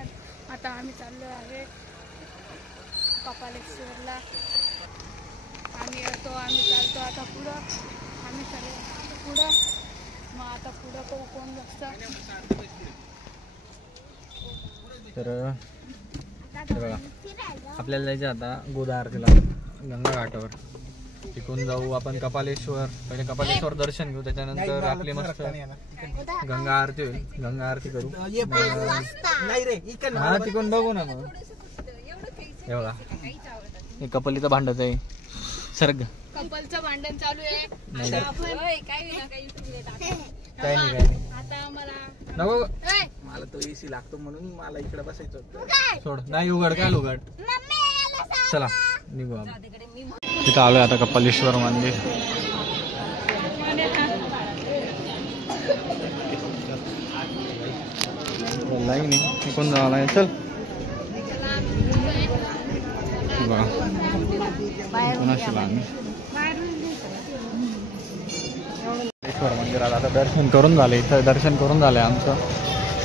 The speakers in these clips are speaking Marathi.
चॅनल। आता आम्ही चाललो आहे कपालेश्वरला। आम्ही चालतो आता पुढं, आम्ही सगळे पुढं। मग आता पुढं कोण बसतं तर बघा आपल्याला जायचं आता गोदा आरतीला गंगा घाटावर। तिकडून जाऊ आपण कपालेश्वर, पहिले कपालेश्वर दर्शन घेऊ, त्याच्यानंतर आपली मस्त गंगा आरती होईल, गंगा आरती करू। हा तिकडून बघू ना मग। हे बघा हे कपलीचं भांडत आहे सर्ग, कपलचं भांडण चालू आहे। काय नाही आता नको मला तो एसी लागतो म्हणून मला इकडे बसायचं होतं। सोड नाही उघड काय उघड, चला निघू आपण। तिथं आलोय आता कपालेश्वर मंदिर। लाईन कोण जावं चल कपालेश्वर मंदिराला आता दर्शन करून झाले, इथं दर्शन करून झालंय आमचं।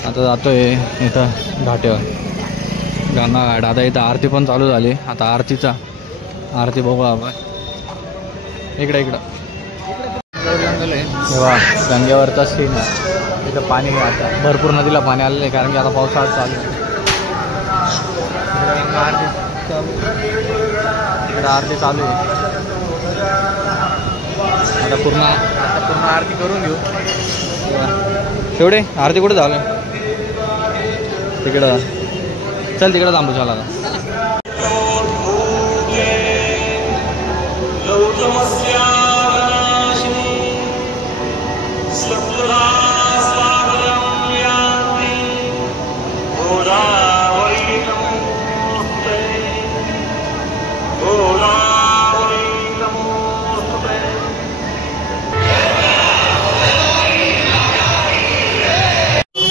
आता जातोय इथं घाटावर गंगा घाट। आता इथं आरती पण चालू झाली, आता आरती बघू आपण। इकडं तेव्हा गंगेवरचा सीन आहे, इथं पाणी आता भरपूर नदीला पाणी आलेलं आहे, कारण की आता पावसाळा चालू आहे। आरती चालू आहे, आता पूर्ण आरती करून घेऊ। एवढे आरती कुठे झालं, तिकडं चल, तिकडं थांबू चला आता।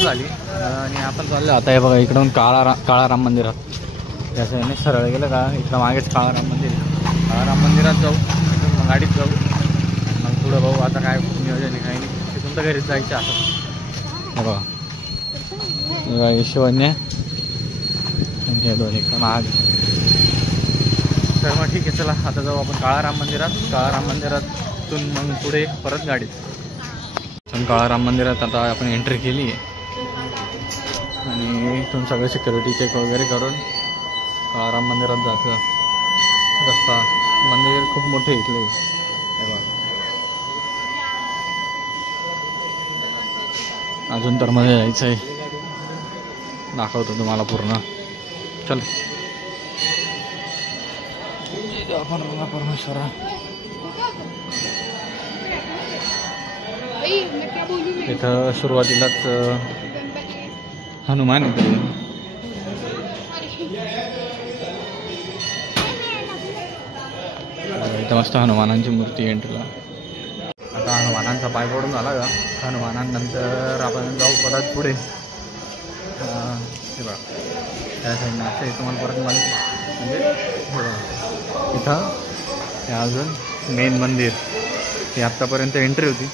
झाली आणि आपण चाललो आता हे बघा इकडून काळा राम मंदिरात। जसं याने सरळ गेलं का इथं मागेच काळा राम मंदिर, काळा राम मंदिरात जाऊ, तिथून मग गाडीत जाऊ, मग पुढं भाऊ आता काय नियोजन आहे काही नाही, तिथून तर घरीच जायचं असं। हे बघा यशवन्य हे दोन्ही माग। तर मग ठीक आहे, चला आता जाऊ आपण काळा राम मंदिरात। काळा राम मंदिरातून मग पुढे परत गाडीत। काळा राम मंदिरात आता आपण एंट्री केली आहे आणि इथून सगळं सिक्युरिटी चेक वगैरे करून काळा राम मंदिरात जायचं रस्ता। मंदिर खूप मोठे इथले हे बघा, अजून तर मध्ये जायचं आहे, दाखवतो तुम्हाला पूर्ण। चल परमेश्वरा इथं सुरुवातीलाच हनुमान येतो, इथं मस्त हनुमानांची मूर्ती एंट्रीला। आता हनुमानांचा पाय पडून झाला का, हनुमानानंतर आपण जाऊ परत पुढे। हे बघा त्या साईडनं असं तुम्हाला परत म्हणजे इथं हे अजून मेन मंदिर, ही आत्तापर्यंत एंट्री होती।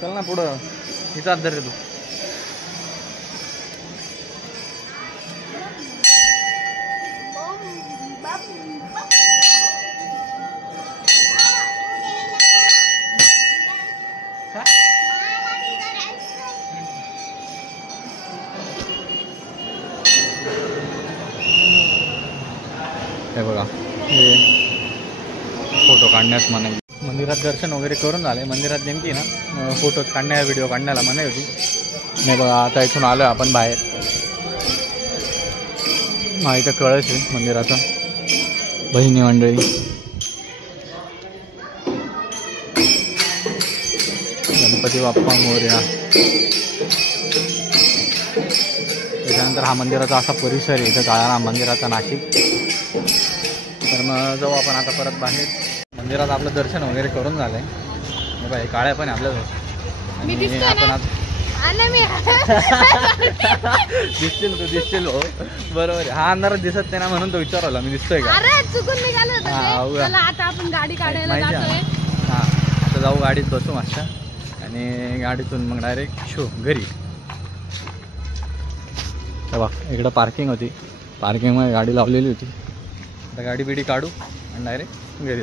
चल ना पुढं, हिचा आधार आहे तू। हे बघा हे फोटो काढण्यास मनाई। मंदिरात दर्शन वगैरे करून झाले, मंदिरात नेमकी ना फोटो काढण्या व्हिडिओ काढण्याला मनाई होती। नाही बघा आता इथून आलो आपण बाहेर। हा इथं कळस आहे मंदिराचा, बहिणी मंडळी गणपती बाप्पा मोरया। त्याच्यानंतर हा मंदिराचा असा परिसर आहे इथं काळा राम मंदिराचा नाशिक। तर मग जाऊ आपण आता परत बाहेर। मंदिरात आपलं दर्शन वगैरे करून झालंय, बाई काळ्या पण आपल्याजवळ आपण आता दिसतील हो बरोबर। हा अंधारात दिसत नाही ना म्हणून तो विचारला मी दिसतोय का, आता आपण गाडी काढायला जातोय। हा आता जाऊ गाडीत बसू मस्त आणि गाडीतून मग डायरेक्ट घरी. बघ इकडं पार्किंग होती, पार्किंगमध्ये गाडी लावलेली होती. आता गाडी बिडी काढू आणि डायरेक्ट घरी.